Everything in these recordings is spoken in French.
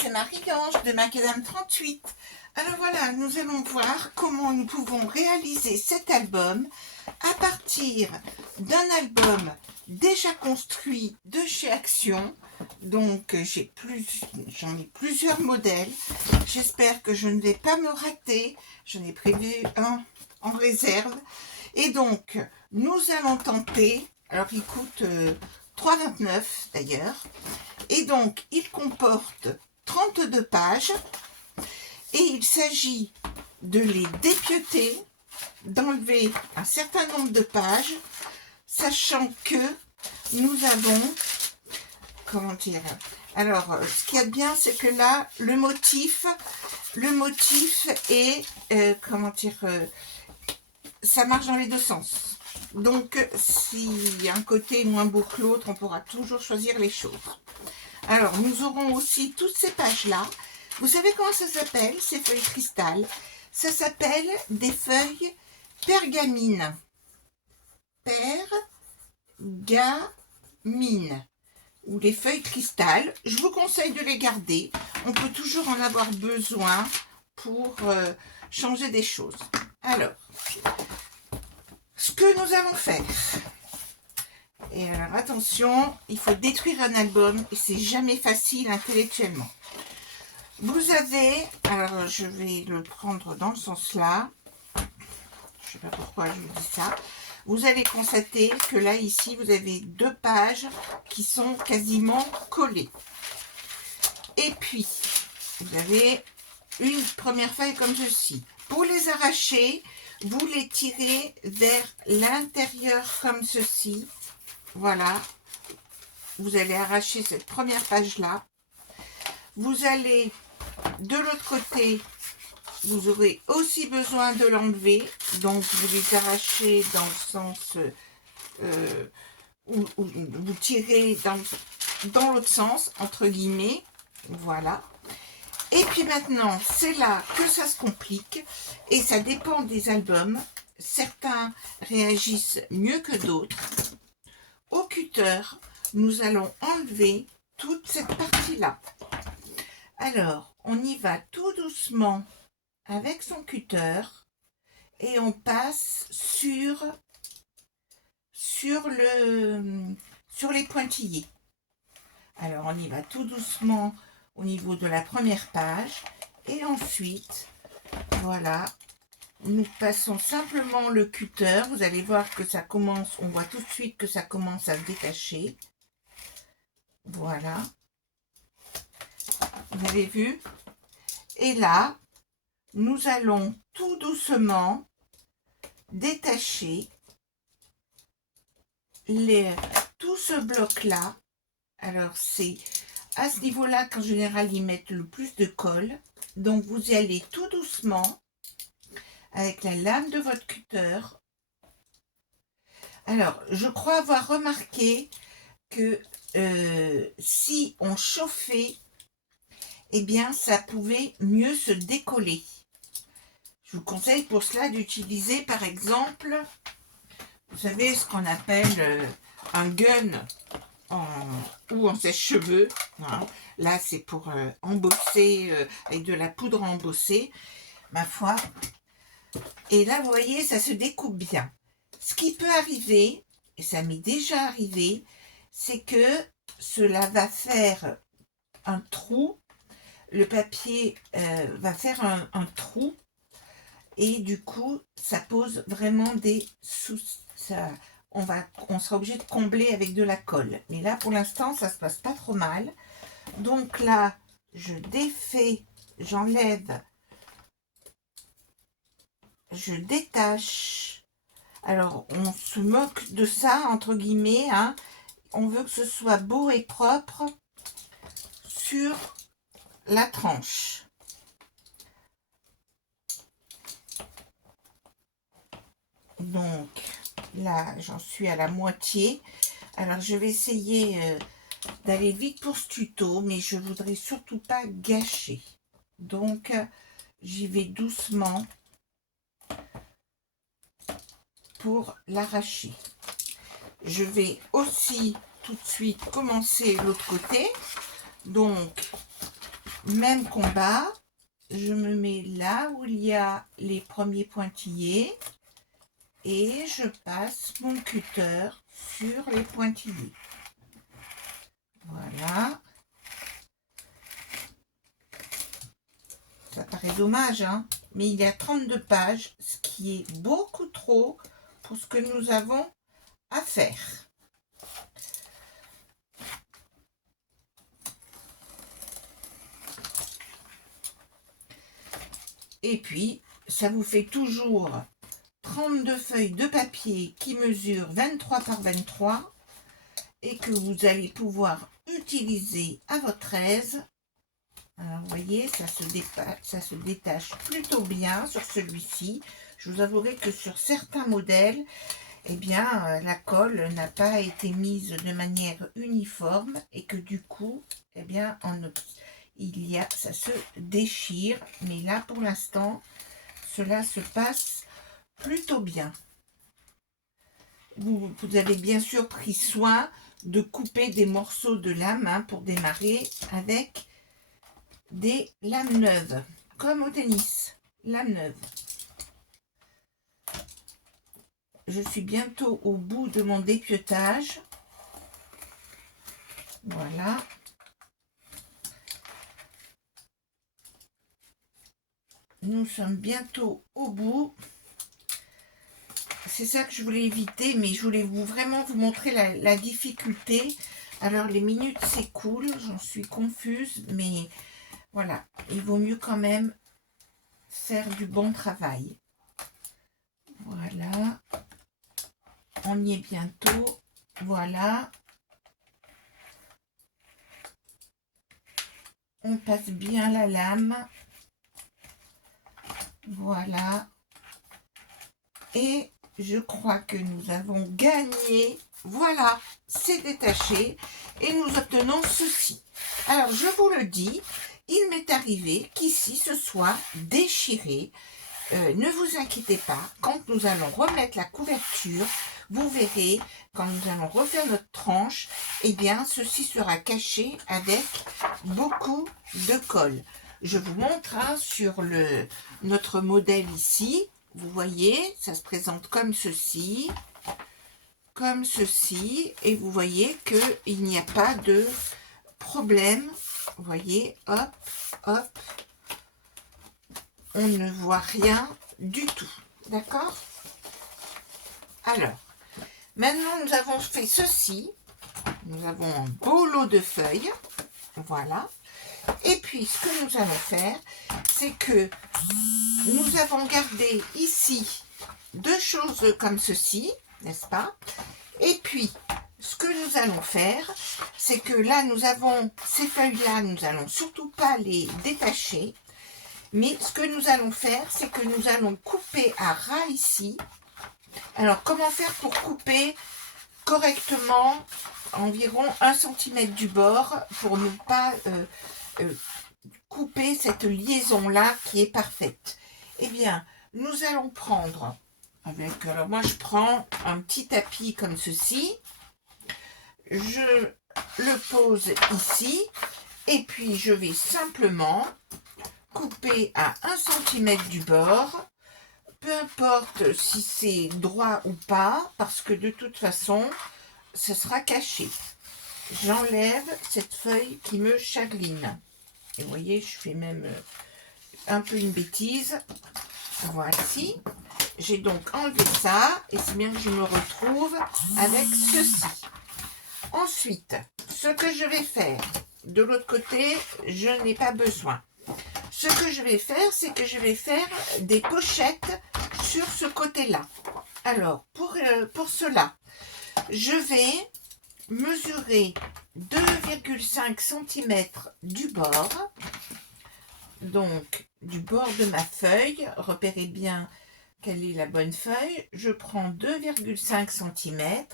c'est Marie-Ange de Macadam 38. Alors voilà, nous allons voir comment nous pouvons réaliser cet album à partir d'un album déjà construit de chez Action. Donc j'en ai plusieurs modèles. J'espère que je ne vais pas me rater. J'en ai prévu un en réserve. Et donc, nous allons tenter. Alors, il coûte 3,29 d'ailleurs. Et donc, il comporte 32 pages. Et il s'agit de les dépioter, d'enlever un certain nombre de pages, sachant que nous avons, comment dire, alors ce qu'il y a de bien, c'est que là, le motif est, ça marche dans les deux sens. Donc, s'il y a un côté moins beau que l'autre, on pourra toujours choisir les choses. Alors, nous aurons aussi toutes ces pages-là. Vous savez comment ça s'appelle, ces feuilles cristal? Ça s'appelle des feuilles pergamines. Pergamines. Ou les feuilles cristal. Je vous conseille de les garder. On peut toujours en avoir besoin pour changer des choses. Alors, ce que nous allons faire. Et alors, attention, il faut détruire un album et c'est jamais facile intellectuellement. Vous avez, alors je vais le prendre dans le sens là, je ne sais pas pourquoi je vous dis ça, vous allez constater que là, ici, vous avez deux pages qui sont quasiment collées. Et puis, vous avez une première feuille comme ceci. Pour les arracher, vous les tirez vers l'intérieur comme ceci. Voilà, vous allez arracher cette première page-là. Vous allez de l'autre côté, vous aurez aussi besoin de l'enlever. Donc, vous les arrachez dans le sens où vous tirez dans l'autre sens, entre guillemets. Voilà. Et puis maintenant, c'est là que ça se complique. Et ça dépend des albums. Certains réagissent mieux que d'autres. Au cutter, nous allons enlever toute cette partie-là. Alors, on y va tout doucement avec son cutter et on passe sur les pointillés. Alors, on y va tout doucement au niveau de la première page et ensuite, voilà, nous passons simplement le cutter. Vous allez voir que ça commence, on voit tout de suite que ça commence à se détacher. Voilà. Vous avez vu? Et là, nous allons tout doucement détacher tout ce bloc-là. Alors, c'est à ce niveau-là qu'en général, ils mettent le plus de colle. Donc, vous y allez tout doucement avec la lame de votre cutter. Alors, je crois avoir remarqué que si on chauffait, eh bien, ça pouvait mieux se décoller. Je vous conseille pour cela d'utiliser, par exemple, vous savez, ce qu'on appelle un gun ou en sèche-cheveux. Hein. Là, c'est pour embosser avec de la poudre à embosser, ma foi. Et là, vous voyez, ça se découpe bien. Ce qui peut arriver, et ça m'est déjà arrivé, c'est que cela va faire un trou. Le papier va faire un trou et du coup, ça pose vraiment des soucis. On sera obligé de combler avec de la colle. Mais là, pour l'instant, ça se passe pas trop mal. Donc là, je défais, j'enlève, je détache. Alors, on se moque de ça, entre guillemets. Hein. On veut que ce soit beau et propre sur la tranche. Donc là, j'en suis à la moitié. Alors, je vais essayer d'aller vite pour ce tuto, mais je voudrais surtout pas gâcher. Donc, j'y vais doucement pour l'arracher. Je vais aussi tout de suite commencer l'autre côté. Donc, même combat, je me mets là où il y a les premiers pointillés et je passe mon cutter sur les pointillés. Voilà. Ça paraît dommage, hein, mais il y a 32 pages, ce qui est beaucoup trop pour ce que nous avons à faire. Et puis, ça vous fait toujours 32 feuilles de papier qui mesurent 23 par 23 et que vous allez pouvoir utiliser à votre aise. Alors, vous voyez, ça se détache plutôt bien sur celui-ci. Je vous avouerai que sur certains modèles, eh bien, la colle n'a pas été mise de manière uniforme et que du coup, eh bien, ça se déchire. Mais là, pour l'instant, cela se passe plutôt bien. Vous avez bien sûr pris soin de couper des morceaux de lame, hein, pour démarrer avec des lames neuves, comme au tennis, lames neuves. Je suis bientôt au bout de mon dépiautage. Voilà. Nous sommes bientôt au bout. C'est ça que je voulais éviter, mais je voulais vraiment vous montrer la difficulté. Alors, les minutes s'écoulent, j'en suis confuse, mais voilà, il vaut mieux quand même faire du bon travail. Voilà. On y est bientôt. Voilà. On passe bien la lame. Voilà. Et je crois que nous avons gagné. Voilà, c'est détaché. Et nous obtenons ceci. Alors, je vous le dis, il m'est arrivé qu'ici, ce soit déchiré. Ne vous inquiétez pas, quand nous allons remettre la couverture, vous verrez, quand nous allons refaire notre tranche, eh bien, ceci sera caché avec beaucoup de colle. Je vous montre, hein, sur notre modèle ici. Vous voyez, ça se présente comme ceci, et vous voyez qu'il n'y a pas de problème. Vous voyez, hop, hop. On ne voit rien du tout. D'accord? Alors, maintenant nous avons fait ceci. Nous avons un beau lot de feuilles. Voilà. Et puis, ce que nous allons faire, c'est que nous avons gardé ici deux choses comme ceci, n'est-ce pas? Et puis, ce que nous allons faire, c'est que là, nous avons ces feuilles-là, nous n'allons surtout pas les détacher. Mais ce que nous allons faire, c'est que nous allons couper à ras ici. Alors, comment faire pour couper correctement environ 1 cm du bord pour ne pas couper cette liaison-là qui est parfaite? Eh bien, nous allons prendre, alors moi je prends un petit tapis comme ceci. Je le pose ici et puis je vais simplement couper à 1 cm du bord, peu importe si c'est droit ou pas, parce que de toute façon, ce sera caché. J'enlève cette feuille qui me chagrine. Et vous voyez, je fais même un peu une bêtise. Voici. J'ai donc enlevé ça, et c'est bien que je me retrouve avec ceci. Ensuite, ce que je vais faire, de l'autre côté, je n'ai pas besoin. Ce que je vais faire, c'est que je vais faire des pochettes sur ce côté-là. Alors, pour cela, je vais mesurer 2,5 cm du bord. Donc, du bord de ma feuille. Repérez bien quelle est la bonne feuille. Je prends 2,5 cm.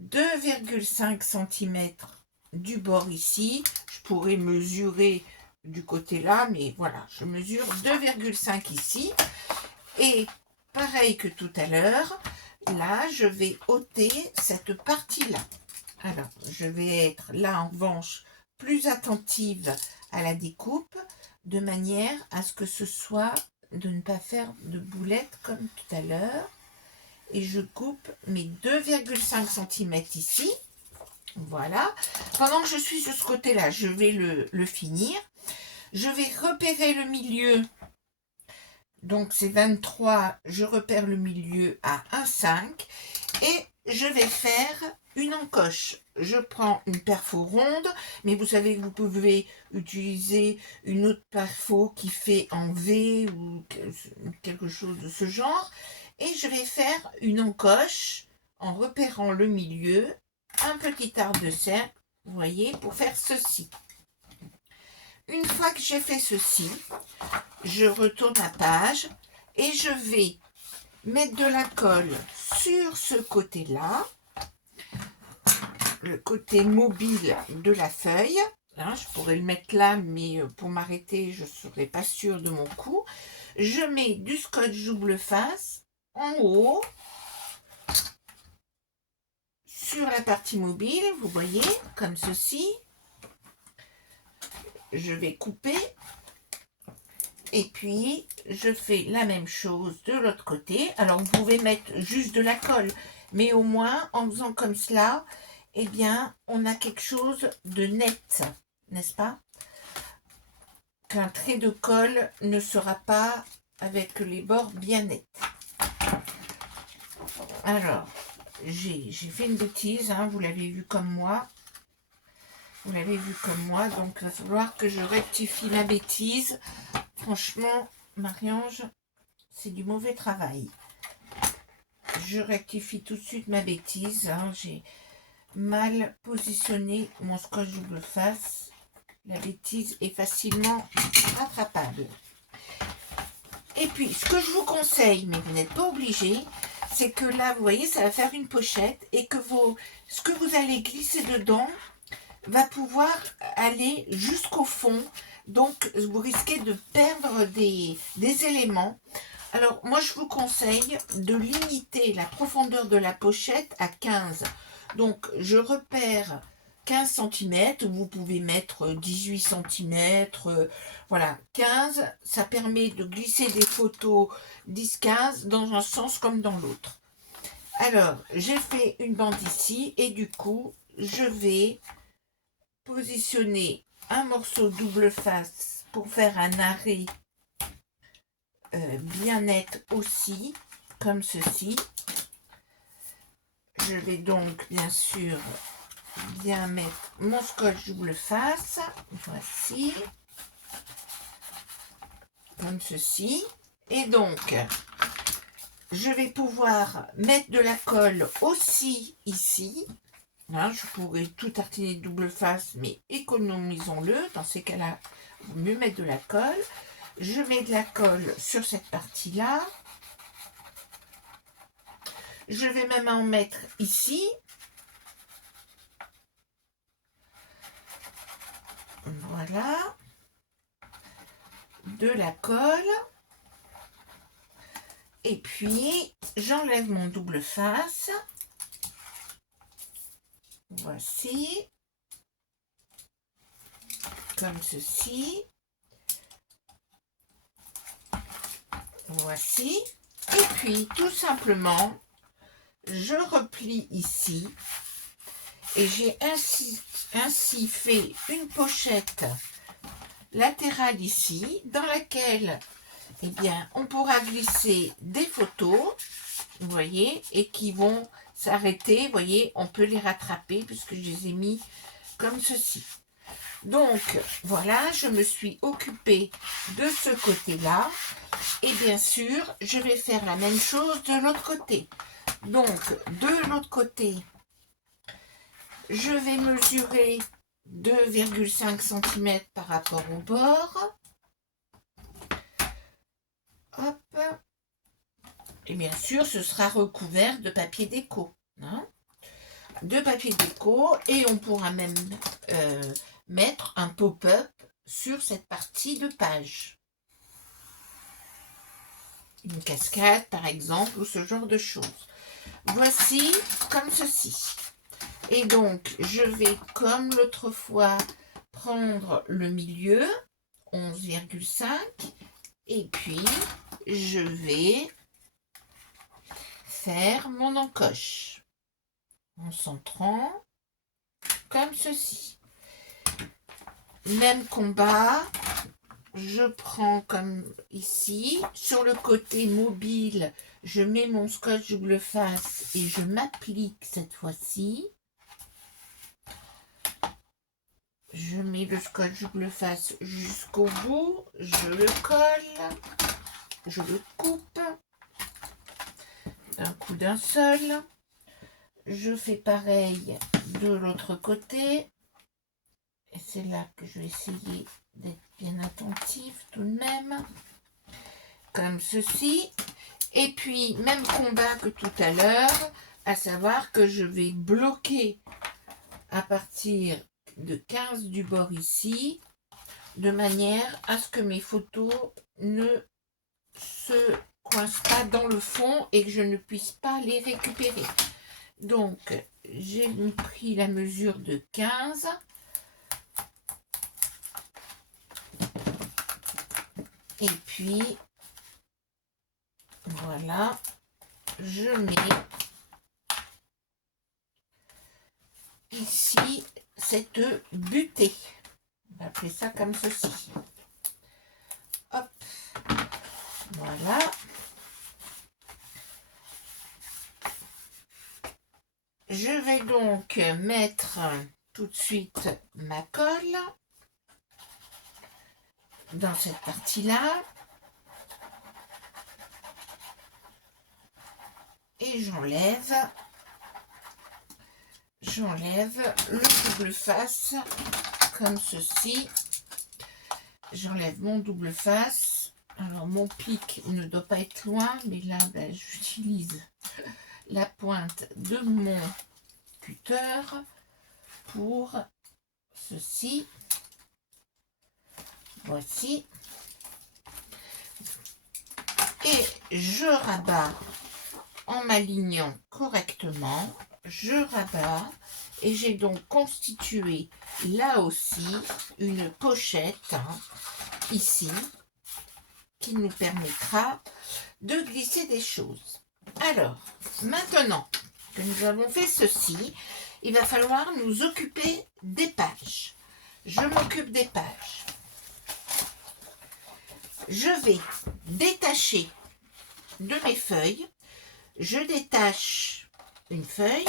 2,5 cm du bord ici. Je pourrais mesurer du côté là, mais voilà, je mesure 2,5 ici. Et pareil que tout à l'heure, là, je vais ôter cette partie-là. Alors, je vais être là en revanche plus attentive à la découpe, de manière à ce que ce soit de ne pas faire de boulettes comme tout à l'heure. Et je coupe mes 2,5 cm ici. Voilà. Pendant que je suis sur ce côté-là, je vais le finir. Je vais repérer le milieu. Donc c'est 23, je repère le milieu à 1,5 et je vais faire une encoche. Je prends une perfo ronde, mais vous savez que vous pouvez utiliser une autre perfo qui fait en V ou quelque chose de ce genre. Et je vais faire une encoche en repérant le milieu, un petit arc de cercle, vous voyez, pour faire ceci. Une fois que j'ai fait ceci, je retourne la page et je vais mettre de la colle sur ce côté-là, le côté mobile de la feuille. Hein, je pourrais le mettre là, mais pour m'arrêter, je ne serais pas sûre de mon coup. Je mets du scotch double face en haut, sur la partie mobile, vous voyez, comme ceci. Je vais couper. Et puis, je fais la même chose de l'autre côté. Alors, vous pouvez mettre juste de la colle, mais au moins, en faisant comme cela, eh bien, on a quelque chose de net, n'est-ce pas? Qu'un trait de colle ne sera pas avec les bords bien nets. Alors, j'ai fait une bêtise, hein, vous l'avez vu comme moi. Vous l'avez vu comme moi, donc il va falloir que je rectifie ma bêtise. Franchement, Marie-Ange, c'est du mauvais travail. Je rectifie tout de suite ma bêtise. Hein, j'ai mal positionné mon scotch double face. La bêtise est facilement rattrapable. Et puis, ce que je vous conseille, mais vous n'êtes pas obligé, c'est que là, vous voyez, ça va faire une pochette et que ce que vous allez glisser dedans va pouvoir aller jusqu'au fond. Donc, vous risquez de perdre des éléments. Alors, moi, je vous conseille de limiter la profondeur de la pochette à 15. Donc, je repère 15 cm. Vous pouvez mettre 18 cm. Voilà, 15. Ça permet de glisser des photos 10-15 dans un sens comme dans l'autre. Alors, j'ai fait une bande ici et du coup, je vais positionner un morceau double face pour faire un arrêt bien net aussi, comme ceci. Je vais donc bien sûr bien mettre mon scotch double face, voici, comme ceci. Et donc, je vais pouvoir mettre de la colle aussi ici. Hein, je pourrais tout tartiner de double face, mais économisons-le. Dans ces cas-là, il vaut mieux mettre de la colle. Je mets de la colle sur cette partie-là. Je vais même en mettre ici. Voilà. De la colle. Et puis, j'enlève mon double face. Voici. Comme ceci. Voici. Et puis, tout simplement, je replie ici. Et j'ai ainsi fait une pochette latérale ici, dans laquelle, eh bien, on pourra glisser des photos, vous voyez, et qui vont s'arrêter, vous voyez, on peut les rattraper puisque je les ai mis comme ceci. Donc, voilà, je me suis occupée de ce côté-là. Et bien sûr, je vais faire la même chose de l'autre côté. Donc, de l'autre côté, je vais mesurer 2,5 cm par rapport au bord. Hop. Et bien sûr, ce sera recouvert de papier déco. Hein, de papier déco. Et on pourra même mettre un pop-up sur cette partie de page. Une cascade, par exemple, ou ce genre de choses. Voici comme ceci. Et donc, je vais, comme l'autre fois, prendre le milieu, 11,5, et puis je vais faire mon encoche en centrant comme ceci. Même combat, je prends comme ici, sur le côté mobile, je mets mon scotch double face et je m'applique cette fois-ci. Je mets le scotch double face jusqu'au bout, je le colle, je le coupe d'un coup d'un seul. Je fais pareil de l'autre côté. Et c'est là que je vais essayer d'être bien attentive tout de même. Comme ceci. Et puis, même combat que tout à l'heure, à savoir que je vais bloquer à partir de 15 du bord ici, de manière à ce que mes photos ne se coincent pas dans le fond et que je ne puisse pas les récupérer. Donc, j'ai pris la mesure de 15. Et puis, voilà, je mets ici cette butée. On va appeler ça comme ceci. Hop, voilà. Je vais donc mettre tout de suite ma colle dans cette partie-là. Et j'enlève le double face comme ceci. J'enlève mon double face. Alors mon pic ne doit pas être loin, mais là j'utilise la pointe de mon cutter pour ceci. Voici. Et je rabats en m'alignant correctement. Je rabats et j'ai donc constitué là aussi une pochette ici qui nous permettra de glisser des choses. Alors, maintenant que nous avons fait ceci, il va falloir nous occuper des pages. Je m'occupe des pages. Je vais détacher de mes feuilles. Je détache une feuille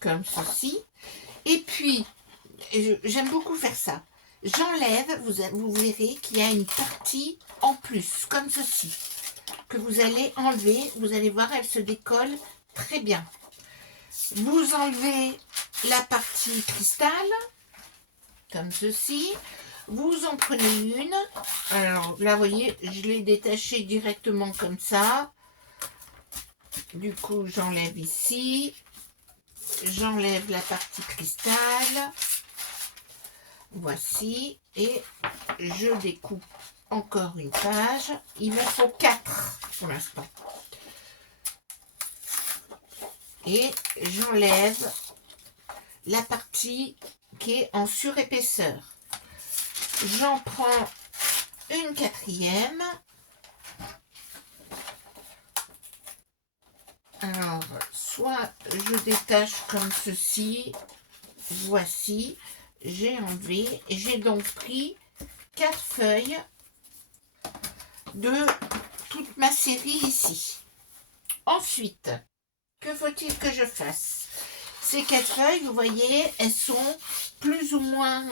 comme ceci. Et puis, j'aime beaucoup faire ça. J'enlève, vous verrez qu'il y a une partie en plus, comme ceci, que vous allez enlever. Vous allez voir, elle se décolle très bien. Vous enlevez la partie cristal, comme ceci. Vous en prenez une. Alors là, vous voyez, je l'ai détachée directement comme ça. Du coup, j'enlève ici. J'enlève la partie cristal. Voici. Et je découpe encore une page. Il me faut 4 pour l'instant. Et j'enlève la partie qui est en surépaisseur. J'en prends une quatrième. Alors, soit je détache comme ceci. Voici. J'ai enlevé. Et j'ai donc pris 4 feuilles de toute ma série ici. Ensuite, que faut-il que je fasse? Ces 4 feuilles, vous voyez, elles sont plus ou moins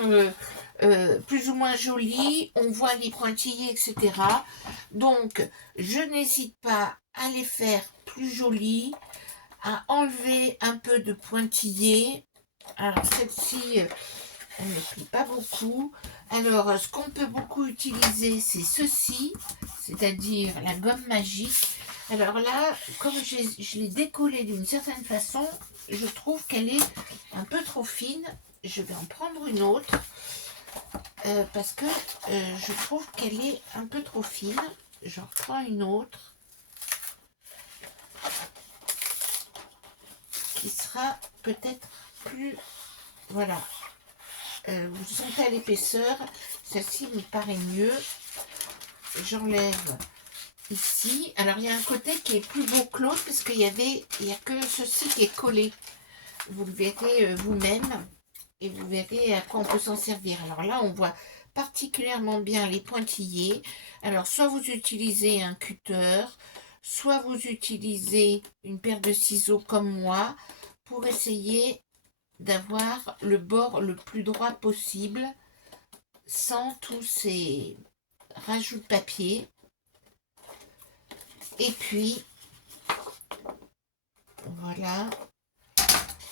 jolies. On voit les pointillés, etc. Donc, je n'hésite pas à les faire plus jolies, à enlever un peu de pointillés. Alors, celle-ci, elle ne plie pas beaucoup. Alors, ce qu'on peut beaucoup utiliser, c'est ceci, c'est-à-dire la gomme magique. Alors là, comme je l'ai décollée d'une certaine façon, je trouve qu'elle est un peu trop fine. Je vais en prendre une autre parce que je trouve qu'elle est un peu trop fine. J'en reprends une autre qui sera peut-être plus... Voilà. vous sentez à l'épaisseur, celle-ci me paraît mieux. J'enlève ici. Alors il y a un côté qui est plus beau que l'autre parce qu'il y a que ceci qui est collé. Vous le verrez vous-même et vous verrez à quoi on peut s'en servir. Alors là, on voit particulièrement bien les pointillés. Alors soit vous utilisez un cutter, soit vous utilisez une paire de ciseaux comme moi pour essayer d'avoir le bord le plus droit possible sans tous ces rajouts de papier. Et puis voilà,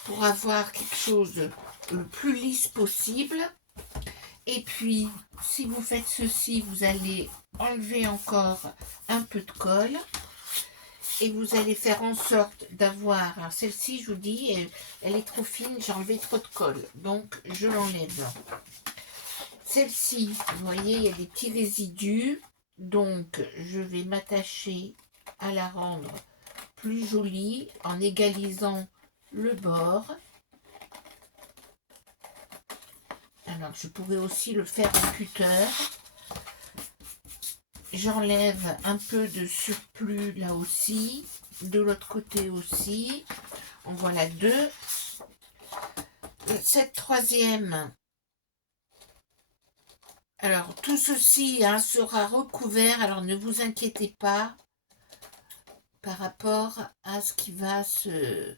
pour avoir quelque chose le plus lisse possible. Et puis si vous faites ceci, vous allez enlever encore un peu de colle et vous allez faire en sorte d'avoir, celle-ci je vous dis, elle est trop fine, j'ai enlevé trop de colle, donc je l'enlève. Celle-ci, vous voyez, il y a des petits résidus, donc je vais m'attacher à la rendre plus jolie en égalisant le bord. Alors je pourrais aussi le faire en cutter. J'enlève un peu de surplus là aussi, de l'autre côté aussi. En voilà deux. Cette troisième, alors tout ceci sera recouvert, alors ne vous inquiétez pas par rapport à ce qui va se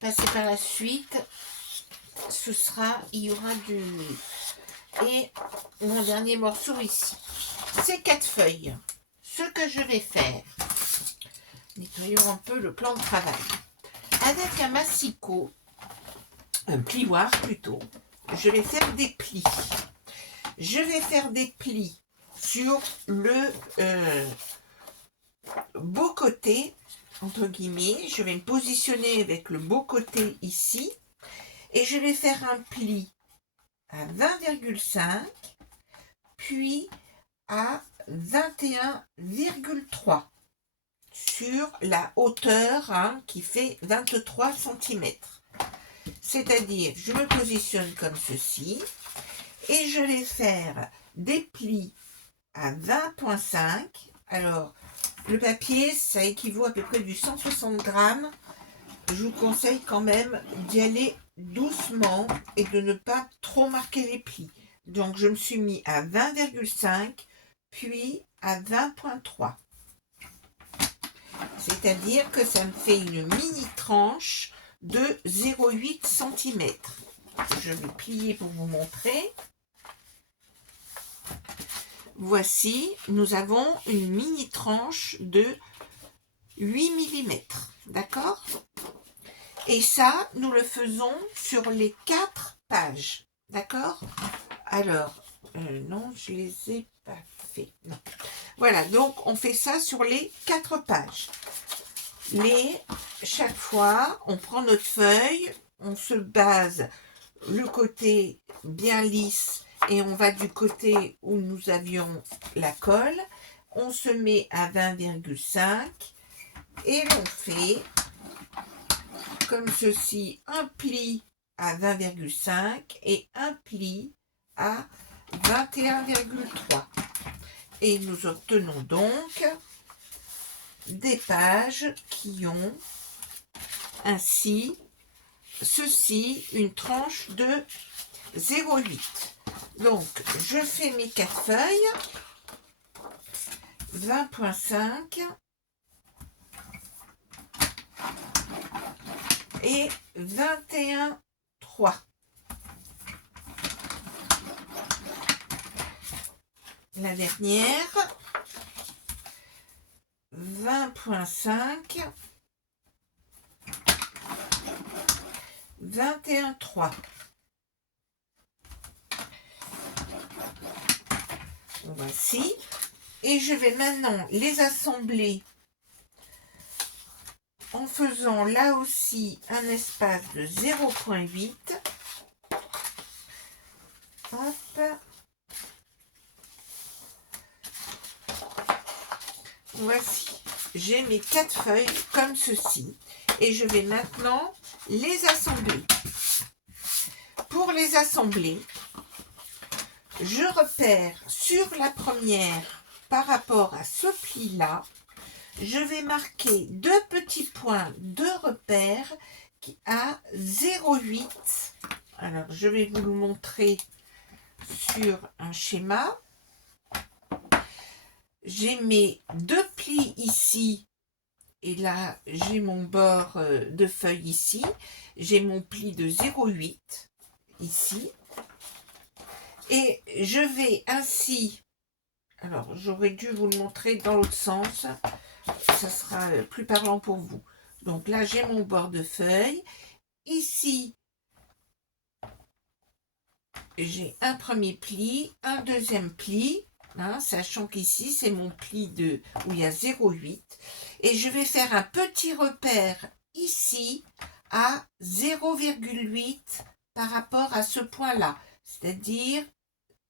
passer par la suite. Il y aura du... Et mon dernier morceau ici. Ces 4 feuilles. Ce que je vais faire, nettoyons un peu le plan de travail. Avec un massicot, un plioir plutôt, je vais faire des plis. Je vais faire des plis sur le beau côté, entre guillemets. Je vais me positionner avec le beau côté ici. Et je vais faire un pli à 20,5, puis à 21,3 sur la hauteur qui fait 23 cm. C'est-à-dire, je me positionne comme ceci et je vais faire des plis à 20,5. Alors, le papier, ça équivaut à peu près du 160 grammes. Je vous conseille quand même d'y aller doucement et de ne pas trop marquer les plis. Donc je me suis mis à 20,5 puis à 20,3. C'est-à-dire que ça me fait une mini tranche de 0,8 cm. Je vais plier pour vous montrer. Voici, nous avons une mini tranche de 8 mm. D'accord ? Et ça, nous le faisons sur les 4 pages. D'accord? Alors, non, je les ai pas fait. Non. Voilà, donc on fait ça sur les 4 pages. Chaque fois, on prend notre feuille, on se base le côté bien lisse et on va du côté où nous avions la colle. On se met à 20,5 et l'on fait comme ceci, un pli à 20,5 et un pli à 21,3. Et nous obtenons donc des pages qui ont ainsi, ceci, une tranche de 0,8. Donc, je fais mes 4 feuilles, 20,5 et 21,3. La dernière, 20,5, 21,3. Voici. Et je vais maintenant les assembler en faisant là aussi un espace de 0,8. Hop. Voici. J'ai mes 4 feuilles comme ceci. Et je vais maintenant les assembler. Pour pour les assembler, je repère sur la première par rapport à ce pli-là, je vais marquer 2 petits points de repère à 0,8. Alors, je vais vous le montrer sur un schéma. J'ai mes 2 plis ici et là j'ai mon bord de feuille ici, j'ai mon pli de 0,8 ici et je vais ainsi, alors j'aurais dû vous le montrer dans l'autre sens, ça sera plus parlant pour vous. Donc là j'ai mon bord de feuille, ici j'ai un premier pli, un deuxième pli, hein, sachant qu'ici c'est mon pli où il y a 0,8 et je vais faire un petit repère ici à 0,8 par rapport à ce point là, c'est-à-dire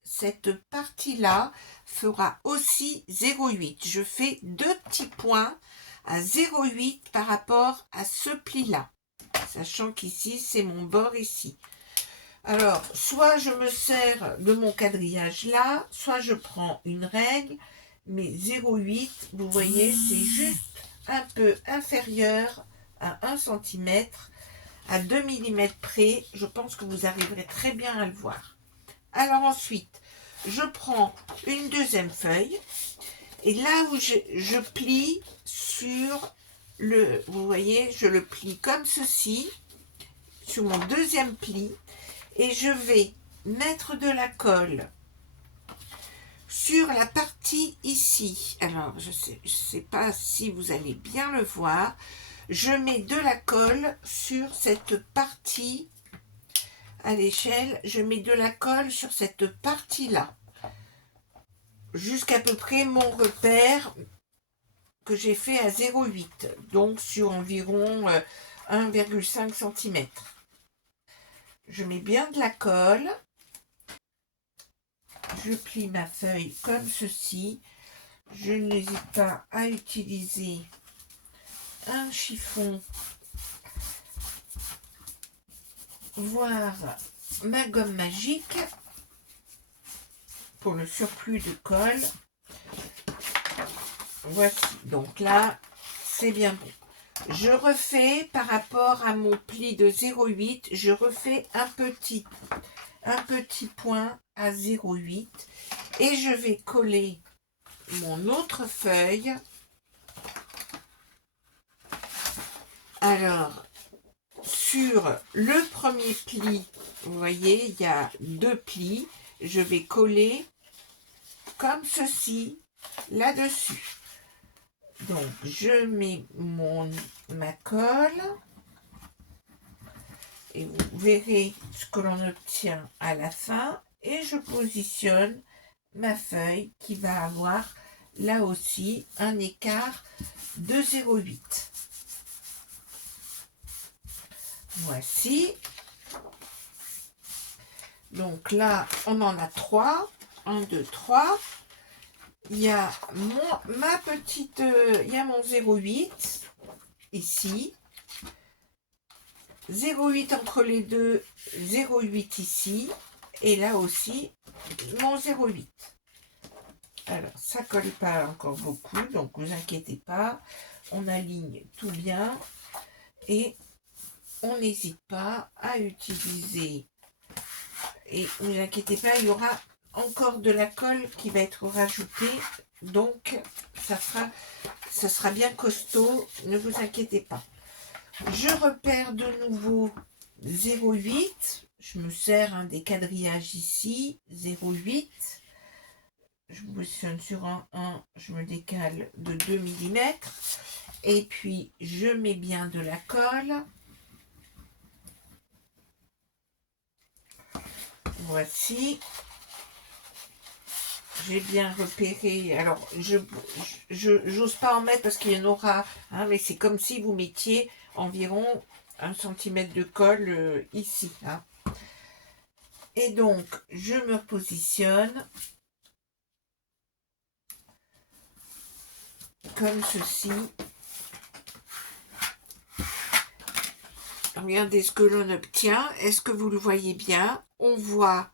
cette partie là fera aussi 0,8. Je fais 2 petits points à 0,8 par rapport à ce pli là, sachant qu'ici c'est mon bord ici. Alors, soit je me sers de mon quadrillage là, soit je prends une règle, mais 0,8, vous voyez, c'est juste un peu inférieur à 1 cm, à 2 mm près. Je pense que vous arriverez très bien à le voir. Alors ensuite, je prends une deuxième feuille, et là où je plie sur vous voyez, je le plie comme ceci, sur mon deuxième pli, et je vais mettre de la colle sur la partie ici. Alors, je sais pas si vous allez bien le voir. Je mets de la colle sur cette partie à l'échelle. Je mets de la colle sur cette partie-là. Jusqu'à peu près mon repère que j'ai fait à 0,8. Donc, sur environ 1,5 cm. Je mets bien de la colle. Je plie ma feuille comme ceci. Je n'hésite pas à utiliser un chiffon, voire ma gomme magique pour le surplus de colle. Voici, donc là, c'est bien bon. Je refais par rapport à mon pli de 0,8, je refais un petit point à 0,8 et je vais coller mon autre feuille. Alors, sur le premier pli, vous voyez, il y a 2 plis. Je vais coller comme ceci là-dessus. Donc, je mets ma colle et vous verrez ce que l'on obtient à la fin. Et je positionne ma feuille qui va avoir là aussi un écart de 0,8. Voici. Donc là, on en a 3. 1, 2, 3. Il y a il y a mon 0,8 ici. 0,8 entre les deux, 0,8 ici. Et là aussi, mon 0,8. Alors, ça ne colle pas encore beaucoup, donc vous inquiétez pas. On aligne tout bien. Et on n'hésite pas à utiliser. Et ne vous inquiétez pas, il y aura encore de la colle qui va être rajoutée. Donc, ça sera bien costaud. Ne vous inquiétez pas. Je repère de nouveau 0,8. Je me sers des quadrillages ici. 0,8. Je me positionne sur un 1. Je me décale de 2 mm. Et puis, je mets bien de la colle. Voici. J'ai bien repéré. Alors, j'ose pas en mettre parce qu'il y en aura, hein, mais c'est comme si vous mettiez environ 1 cm de colle ici. Hein. Et donc, je me repositionne comme ceci. regardez ce que l'on obtient. Est-ce que vous le voyez bien? On voit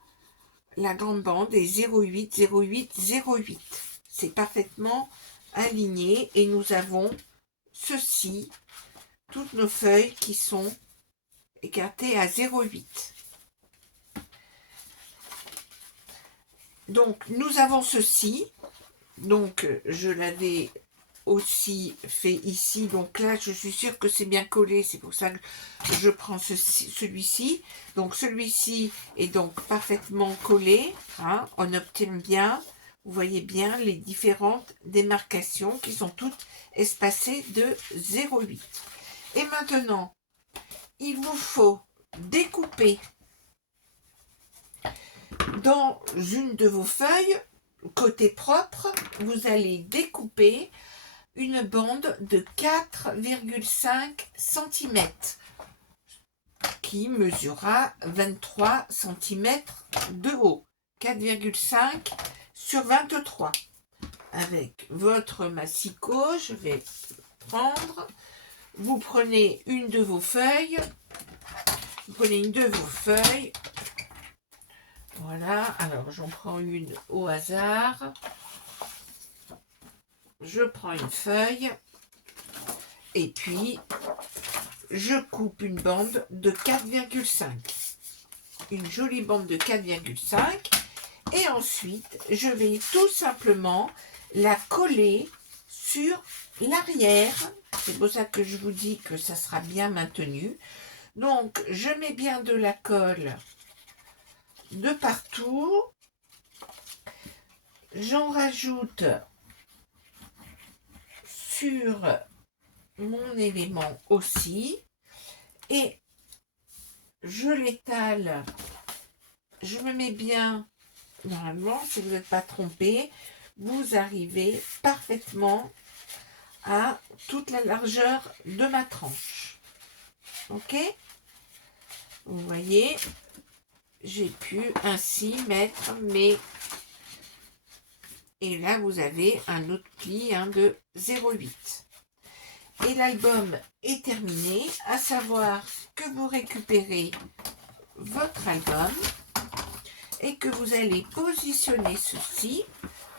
la grande bande est 0,8, 0,8, 0,8. C'est parfaitement aligné et nous avons ceci, toutes nos feuilles qui sont écartées à 0,8. Donc nous avons ceci. Donc je l'avais aussi fait ici, donc là je suis sûre que c'est bien collé, c'est pour ça que je prends celui-ci. Donc celui-ci est donc parfaitement collé, hein, on obtient bien, vous voyez bien les différentes démarcations qui sont toutes espacées de 0,8. Et maintenant il vous faut découper dans une de vos feuilles, côté propre, vous allez découper une bande de 4,5 cm qui mesurera 23 cm de haut. 4,5 sur 23. Avec votre massicot, je vais prendre. Vous prenez une de vos feuilles. Voilà, alors j'en prends une au hasard. Je prends une feuille et puis je coupe une bande de 4,5. Une jolie bande de 4,5 et ensuite je vais tout simplement la coller sur l'arrière. C'est pour ça que je vous dis que ça sera bien maintenu. Donc je mets bien de la colle de partout. J'en rajoute sur mon élément aussi et je l'étale. Je me mets bien, normalement, si vous n'êtes pas trompé, vous arrivez parfaitement à toute la largeur de ma tranche. Ok? Vous voyez, j'ai pu ainsi mettre mes... Et là, vous avez un autre pli de 0,8. Et l'album est terminé, à savoir que vous récupérez votre album et que vous allez positionner ceci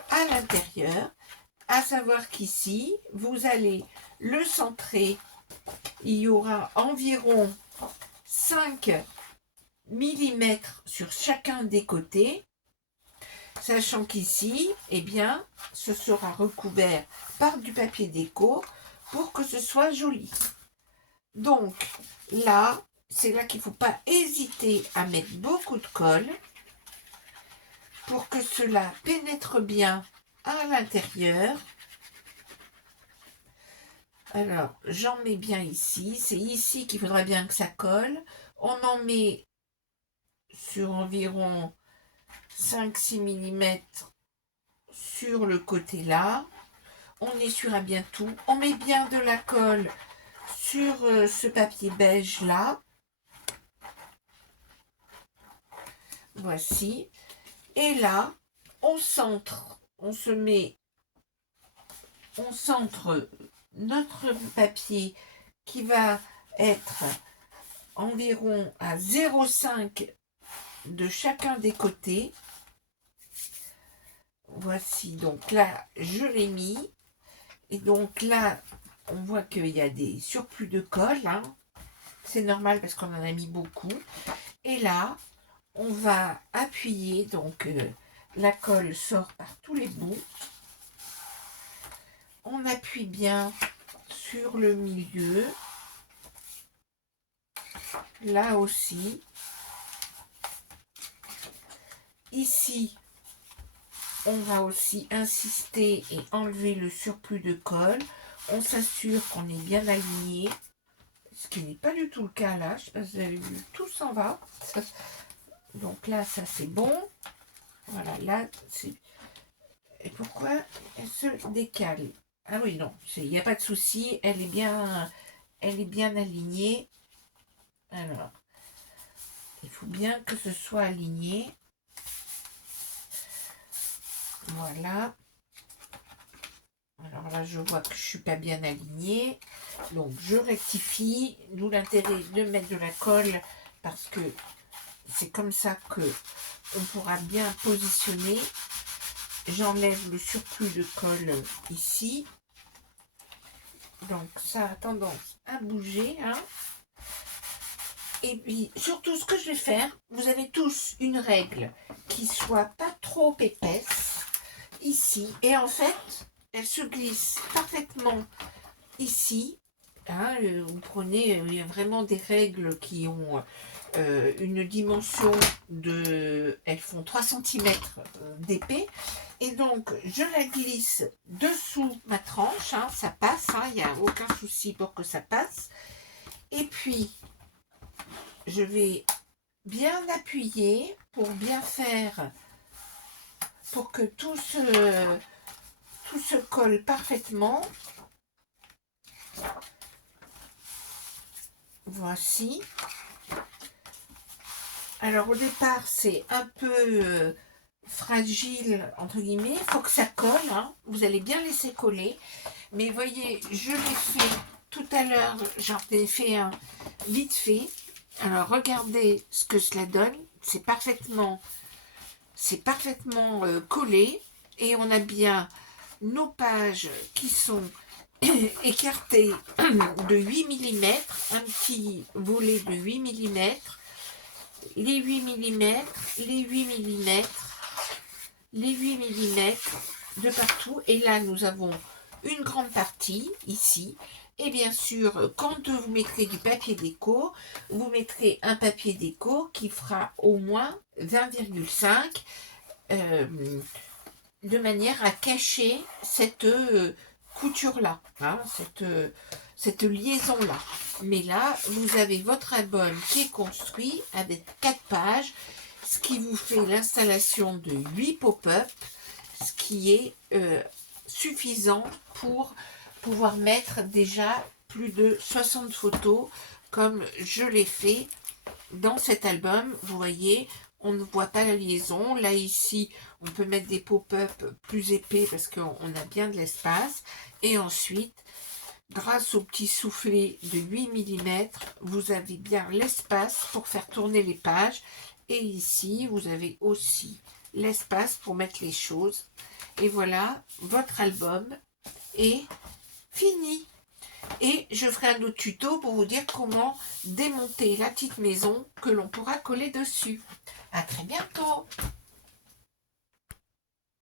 à l'intérieur, à savoir qu'ici, vous allez le centrer. Il y aura environ 5 mm sur chacun des côtés, sachant qu'ici, eh bien, ce sera recouvert par du papier déco pour que ce soit joli. Donc, là, c'est là qu'il ne faut pas hésiter à mettre beaucoup de colle pour que cela pénètre bien à l'intérieur. Alors, j'en mets bien ici. C'est ici qu'il faudra bien que ça colle. On en met sur environ 5-6 mm sur le côté là. On essuiera bien tout. On met bien de la colle sur ce papier beige là. Voici. Et là, on centre. On centre notre papier qui va être environ à 0,5 de chacun des côtés. Voici, donc là, je l'ai mis. Et donc là, on voit qu'il y a des surplus de colle. Hein. C'est normal parce qu'on en a mis beaucoup. Et là, on va appuyer. Donc, la colle sort par tous les bouts. On appuie bien sur le milieu. Là aussi. Ici, on va aussi insister et enlever le surplus de colle. On s'assure qu'on est bien aligné, ce qui n'est pas du tout le cas là. Je sais pas si vous avez vu, tout s'en va. Donc là, ça c'est bon. Voilà, là, c'est... Et pourquoi elle se décale? Ah oui, non, il n'y a pas de souci. Elle est bien alignée. Alors, il faut bien que ce soit aligné. Voilà. Alors Alors là, je vois que je suis pas bien alignée. Donc, je rectifie. D'où l'intérêt de mettre de la colle parce que c'est comme ça que on pourra bien positionner. J'enlève le surplus de colle ici. Donc, ça a tendance à bouger. Hein. Et puis, surtout, ce que je vais faire, vous avez tous une règle qui soit pas trop épaisse ici. Et en fait, elle se glisse parfaitement ici. Hein, vous prenez, il y a vraiment des règles qui ont une dimension de... Elles font 3 cm d'épais. Et donc, je la glisse dessous ma tranche. Hein, ça passe, il n'y a aucun souci pour que ça passe. Et puis, je vais bien appuyer pour bien faire, pour que tout se colle parfaitement. Voici. Alors au départ c'est un peu fragile entre guillemets, il faut que ça colle, hein. Vous allez bien laisser coller. Mais voyez, je l'ai fait tout à l'heure, j'en ai fait un vite fait. Alors regardez ce que cela donne, c'est parfaitement collé et on a bien nos pages qui sont écartées de 8 mm, un petit volet de 8 mm, les 8 mm, les 8 mm, les 8 mm de partout. Et là, nous avons une grande partie ici. Et bien sûr, quand vous mettrez du papier déco, vous mettrez un papier déco qui fera au moins 20,5 de manière à cacher cette couture-là, hein, cette liaison-là. Mais là, vous avez votre album qui est construit avec 4 pages, ce qui vous fait l'installation de 8 pop-up, ce qui est suffisant pour pouvoir mettre déjà plus de 60 photos comme je l'ai fait dans cet album. Vous voyez, on ne voit pas la liaison. Là, ici, on peut mettre des pop-up plus épais parce qu'on a bien de l'espace. Et ensuite, grâce au petit soufflet de 8 mm, vous avez bien l'espace pour faire tourner les pages. Et ici, vous avez aussi l'espace pour mettre les choses. Et voilà, votre album est fini. Et je ferai un autre tuto pour vous dire comment démonter la petite maison que l'on pourra coller dessus. À très bientôt!